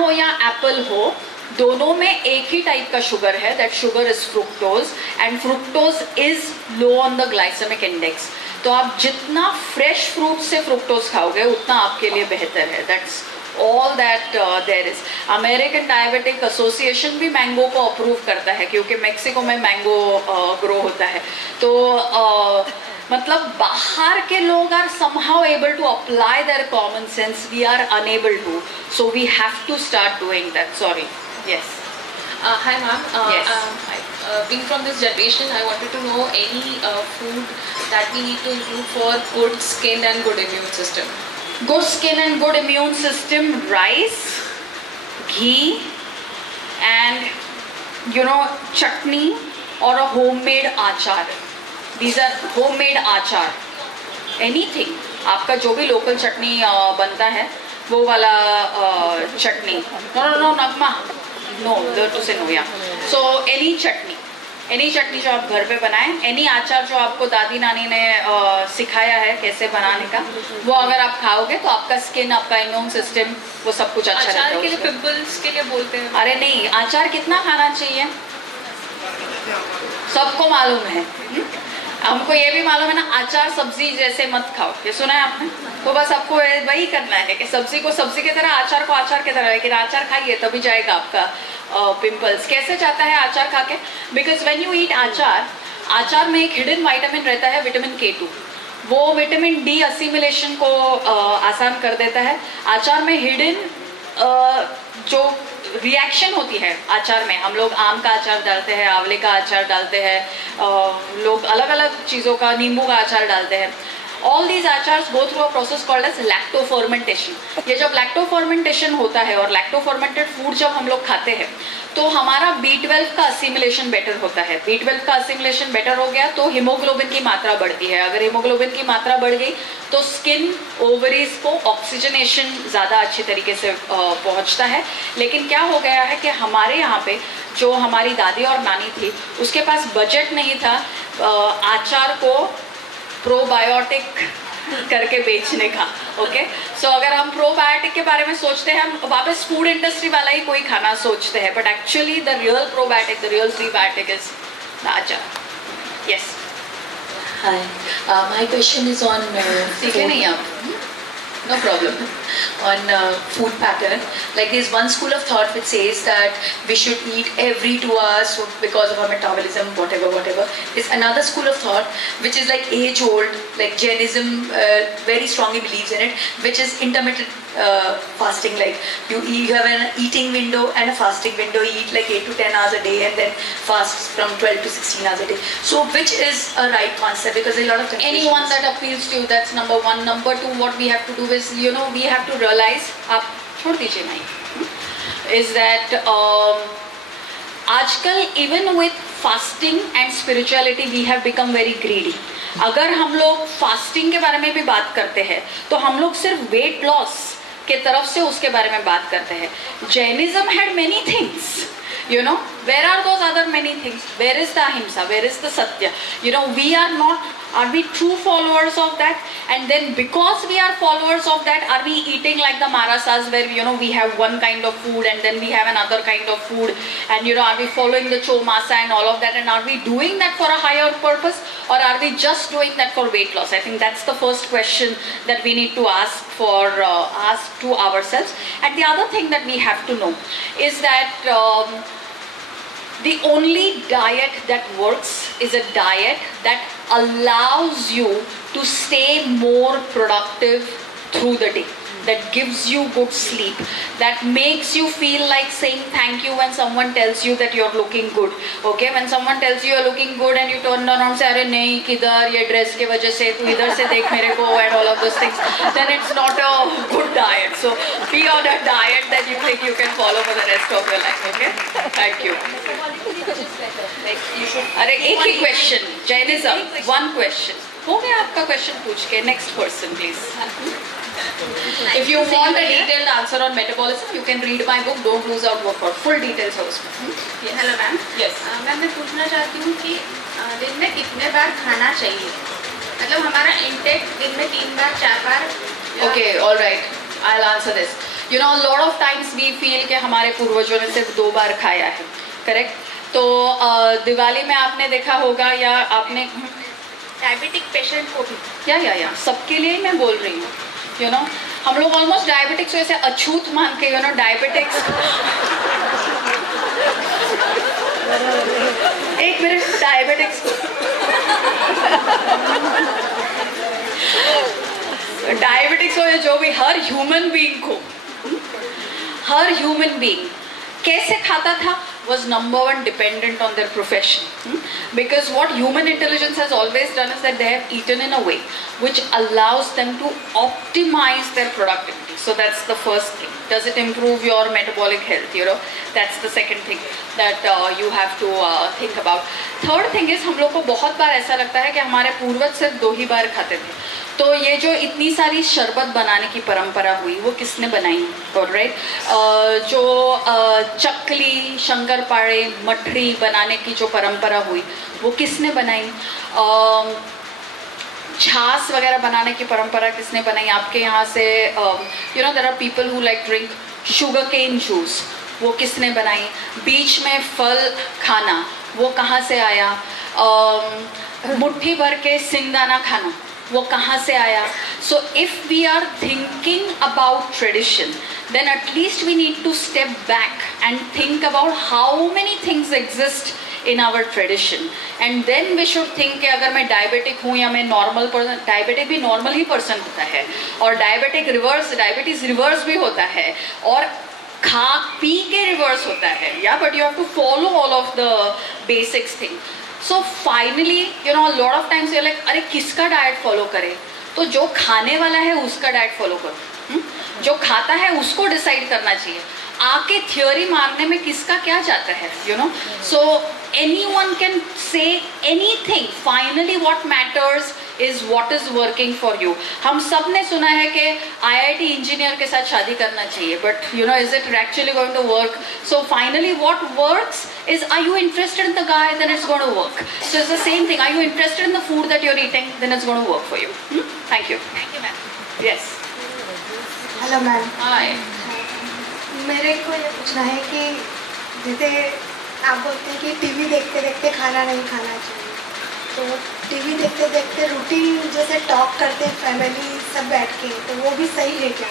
हो या एप्पल हो, दोनों में एक ही टाइप का शुगर है, that sugar is fructose, and fructose is low on the glycemic index. तो आप जितना फ्रेश फ्रूट से फ्रुक्टोज खाओगे उतना आपके लिए बेहतर है। That's all that there is. American Diabetic Association भी मैंगो को अप्रूव करता है क्योंकि मेक्सिको में मैंगो ग्रो होता है। तो मतलब बाहर के लोग are somehow able to apply their common sense, we are unable to, so we have to start doing that. Sorry. Yes. Hi ma'am. Yes. Being from this generation, I wanted to know any food that we need to include for good skin and good immune system. Good skin and good immune system: rice, ghee, and chutney or a homemade achar. These are homemade achar. Anything. आपका जो भी local चटनी बनता है वो वाला चटनी, no Nagma, no to से no या, so any चटनी जो आप घर पे बनाएं, एनी आचार जो आपको दादी नानी ने सिखाया है कैसे बनाने का, वो अगर आप खाओगे तो आपका स्किन, आपका इम्यून सिस्टम, वो सब कुछ अच्छा रहता है। आचार के लिए पिंपल्स के लिए बोलते हैं। अरे नहीं, आचार कितना खाना चाहिए सबको मालूम है। हमको ये भी मालूम है ना, आचार सब्जी जैसे मत खाओ, ये सुना है आपने? तो बस आपको वही करना है कि सब्जी को सब्जी की तरह, आचार को आचार की तरह, लेकिन आचार खाइए तभी जाएगा आपका पिंपल्स। कैसे जाता है आचार खा के? बिकॉज व्हेन यू ईट आचार में एक हिडन विटामिन रहता है, विटामिन K2। वो विटामिन D असिमिलेशन को आसान कर देता है। आचार में हिडन जो रिएक्शन होती है आचार में, हम लोग आम का अचार डालते हैं, आंवले का अचार डालते हैं, लोग अलग अलग चीज़ों का, नींबू का अचार डालते हैं। All these achars go through a process called as lacto fermentation. ये जब लैक्टो फर्मेंटेशन होता है और लैक्टो फर्मेंटेड फूड जब हम लोग खाते हैं तो हमारा B12 का असिमिलेशन बेटर होता है। B12 का असिमिलेशन बेटर हो गया तो हीमोग्लोबिन की मात्रा बढ़ती है। अगर हीमोग्लोबिन की मात्रा बढ़ गई तो स्किन, ओवरीज को ऑक्सीजनेशन ज़्यादा अच्छी तरीके से पहुंचता है। लेकिन क्या हो गया है कि हमारे यहाँ पे जो हमारी दादी और नानी थी, उसके पास बजट नहीं था आचार को प्रोबायोटिक करके बेचने का। ओके, सो अगर हम प्रोबायोटिक के बारे में सोचते हैं, हम वापस फूड इंडस्ट्री वाला ही कोई खाना सोचते हैं, but actually the real probiotic, the real prebiotic is the आचार। Yes. Hi, my question is on ठीक है नहीं आप? no problem, on food pattern. Like there's one school of thought which says that we should eat every 2 hours because of our metabolism, whatever. There's another school of thought which is like age old, like Jainism very strongly believes in it, which is intermittent fasting. Like you have an eating window and a fasting window. You eat like 8 to 10 hours a day and then fast from 12 to 16 hours a day. So which is a right concept? Because there's a lot of confusion. Anyone that appeals to you, that's number one. Number two, what we have to do is, we have to realize, आप छोड़ दीजिए mic, is that आजकल even with fasting and spirituality we have become very greedy. अगर हम लोग fasting के बारे में भी बात करते हैं तो हम लोग सिर्फ वेट लॉस के तरफ से उसके बारे में बात करते हैं। Jainism had many things, where are those other many things? Where is the ahimsa? Where is the satya? We are not, are we true followers of that? And then because we are followers of that, are we eating like the Marasas where we have one kind of food and then we have another kind of food, and are we following the Chomasa and all of that, and are we doing that for a higher purpose, or are we just doing that for weight loss? I think that's the first question that we need to ask to ourselves. And the other thing that we have to know is that the only diet that works is a diet that allows you to stay more productive through the day, that gives you good sleep, that makes you feel like saying thank you when someone tells you that you're looking good. Okay, when someone tells you you're looking good and you turn around and say अरे नहीं किधर, ये dress के वजह से तू इधर से देख मेरे को, and all of those things, then it's not a good diet. So be on a diet that you think you can follow for the rest of your life. Okay, thank you. अरे एक ही question, Jainism, one question. हो गया आपका question पूछ के, next person please. If you want a detailed answer on metabolism, you can read my book. Don't lose out for full details है उसमें. Hello ma'am. Yes. Ma'am मैं पूछना चाहती हूँ कि दिन में कितने बार खाना चाहिए? मतलब हमारा इंटेक दिन में 3 बार 4 बार. Okay, all right. I'll answer this. You know lot of times we feel कि हमारे पूर्वजों ने सिर्फ 2 बार खाया है, करेक्ट? तो दिवाली में आपने देखा होगा या आपने डायबिटिक पेशेंट को भी या सबके लिए ही मैं बोल रही हूँ, यू नो हम लोग ऑलमोस्ट डायबिटिक्स ऐसे अछूत मान के, यू नो डायबिटिक्स एक मिनट, डायबिटिक्स डायबिटिक्स हो या जो भी, हर ह्यूमन बीइंग को, हर ह्यूमन बीइंग कैसे खाता था was number one dependent on their profession, because what human intelligence has always done is that they have eaten in a way which allows them to optimize their productivity. So that's the first thing. Does it improve your metabolic health? You know, that's the second thing that you have to think about. Third thing is हम लोग को बहुत बार ऐसा लगता है कि हमारे पूर्वज सिर्फ 2 ही बार खाते थे, तो ये जो इतनी सारी शरबत बनाने की परंपरा हुई वो किसने बनाई? ऑलराइट, जो चकली, शंकरपारे, मठरी बनाने की जो परंपरा हुई वो किसने बनाई? छाछ वगैरह बनाने की परंपरा किसने बनाई? आपके यहाँ से you know there are people who like drink sugar cane juice, वो किसने बनाई? बीच में फल खाना वो कहाँ से आया? मुट्ठी भर के सिंगदाना खाना वो कहाँ से आया? So if we are thinking about tradition, then at least we need to step back and think about how many things exist in our tradition, and then we should think कि अगर मैं डायबिटिक हूँ या मैं normal person, diabetic भी normal ही person होता है, और डायबिटीज़ रिवर्स भी होता है, और खा पी के रिवर्स होता है, या but you have to follow all of the basics thing. So finally you know lot of times you like अरे किसका डाइट फॉलो करें? तो जो खाने वाला है उसका डाइट फॉलो करो, जो खाता है उसको डिसाइड करना चाहिए. आके थ्योरी मारने में किसका क्या जाता है, you know. So anyone can say anything. Finally what matters is what is working for you. हम सब ने सुना है कि IIT इंजीनियर के साथ शादी करना चाहिए, but you know is it actually going to work? So finally what works is, are you interested in the guy? Then it's going to work. So it's the same thing. Are you interested in the food that you're eating? Then it's going to work for you. Thank you. Thank you ma'am. Yes. Hello ma'am, Hi. मेरे को ये पूछना है कि जैसे आप बोलते हैं कि टीवी देखते देखते खाना नहीं खाना चाहिए, तो टीवी देखते देखते रूटीन जैसे टॉक करते हैं फैमिली सब बैठ के, तो वो भी सही है क्या?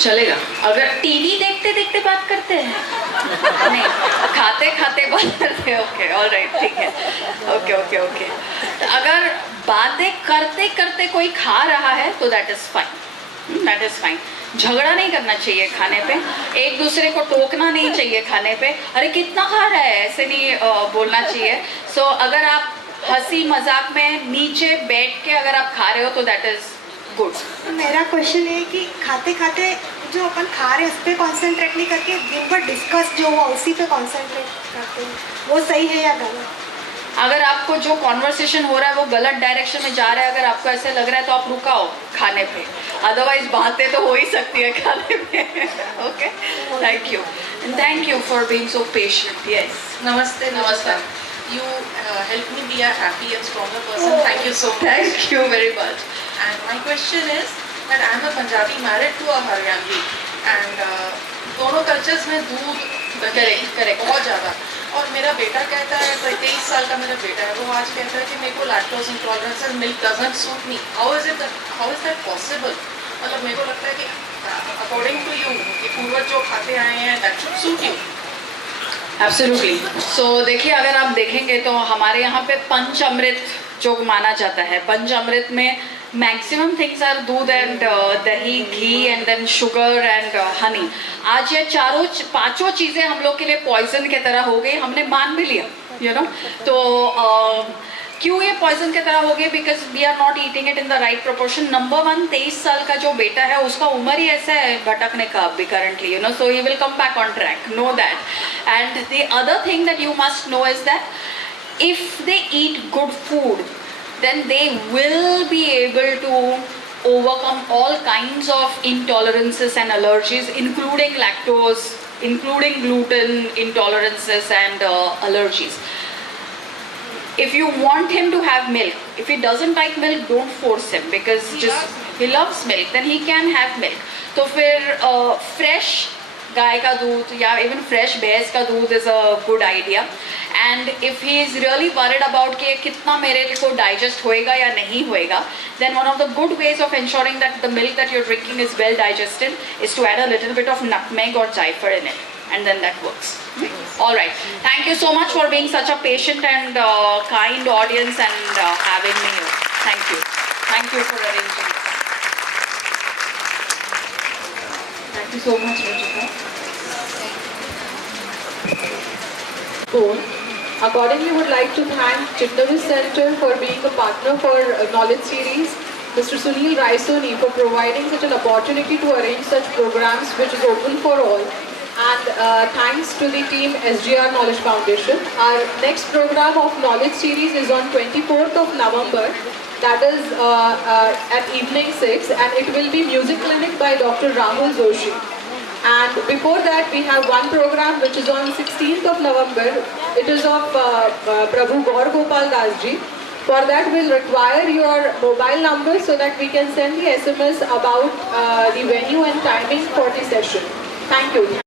चलेगा अगर टीवी देखते देखते बात करते हैं? नहीं, खाते खाते बात करते हैं. ओके, ऑलराइट, ठीक है. Okay okay okay. अगर बातें करते करते कोई खा रहा है तो that is fine, that is fine. झगड़ा नहीं करना चाहिए खाने पे, एक दूसरे को टोकना नहीं चाहिए खाने पे. अरे कितना खा रहा है ऐसे नहीं बोलना चाहिए. सो अगर आप हंसी मजाक में नीचे बैठ के अगर आप खा रहे हो तो दैट इज़ गुड. मेरा क्वेश्चन है कि खाते खाते जो अपन खा रहे हैं उस पर कॉन्सेंट्रेट नहीं करके दिन भर डिस्कस जो हुआ उसी पे कॉन्सेंट्रेट करते हैं, वो सही है या गलत? अगर आपको जो कॉन्वर्सेशन हो रहा है वो गलत डायरेक्शन में जा रहा है, अगर आपको ऐसे लग रहा है तो आप रुकाओ खाने पे, अदरवाइज बातें तो हो ही सकती है खाने पे. Okay, thank you. And thank you for being so patient. Yes, Namaste, नमस्कार. You helped me be a happy and stronger person. Thank you so much. Thank you very much. And my question is that I am a Punjabi married to a Haryanvi, and दोनों cultures में दूध Correct. बहुत ज़्यादा. और मेरा बेटा कहता है, 23 साल का मेरा बेटा है, वो आज कहता है कि मेरे को लैक्टोज इंटॉलरेंस है, milk doesn't suit me. How is that possible? मतलब मेरे को लगता है कि अकॉर्डिंग टू यू कि पूर्वज जो खाते आए हैं that should suit you. Absolutely. So देखिए, अगर आप देखेंगे तो हमारे यहाँ पे पंचामृत जो माना जाता है, पंचामृत में maximum things are doodh and dahi, ghee and then sugar and honey. आज ये पांचों चीज़ें हम लोग के लिए पॉइजन के तरह हो गई, हमने मान भी लिया, यू नो. तो क्यों ये पॉइजन की तरह हो गए? Because we are not eating it in the right proportion. Number 1, 23 साल का जो बेटा है उसका उम्र ही ऐसा है भटकने का अभी currently, you know. So he will come back on track, know that. And the other thing that you must know is that if they eat good food then they will be able to overcome all kinds of intolerances and allergies, including lactose, including gluten intolerances and allergies. If you want him to have milk, if he doesn't like milk, don't force him, because he loves milk, then he can have milk. तो फिर fresh गाय का दूध या even fresh भैंस का दूध is a good idea. And if he is really worried about कि कितना मेरे को डाइजेस्ट होएगा या नहीं होएगा, then one of the good ways of ensuring that the milk that you're drinking is well digested is to add a little bit of nutmeg or jaifar in it, and then that works. All right. Thank you so much for being such a patient and kind audience and having me here. Thank you. Thank you for arranging this. Thank you so much, Rajita. Accordingly, would like to thank Chitnavis Center for being a partner for Knowledge Series, Mr. Sunil Raisoni for providing such an opportunity to arrange such programs which is open for all, and thanks to the team SGR Knowledge Foundation. Our next program of Knowledge Series is on 24th of November, that is at evening 6, and it will be Music Clinic by Dr. Rahul Joshi. And before that, we have one program which is on 16th of November. It is of Prabhu Gaur Gopal Das ji. For that, we'll require your mobile number so that we can send the SMS about the venue and timing for the session. Thank you.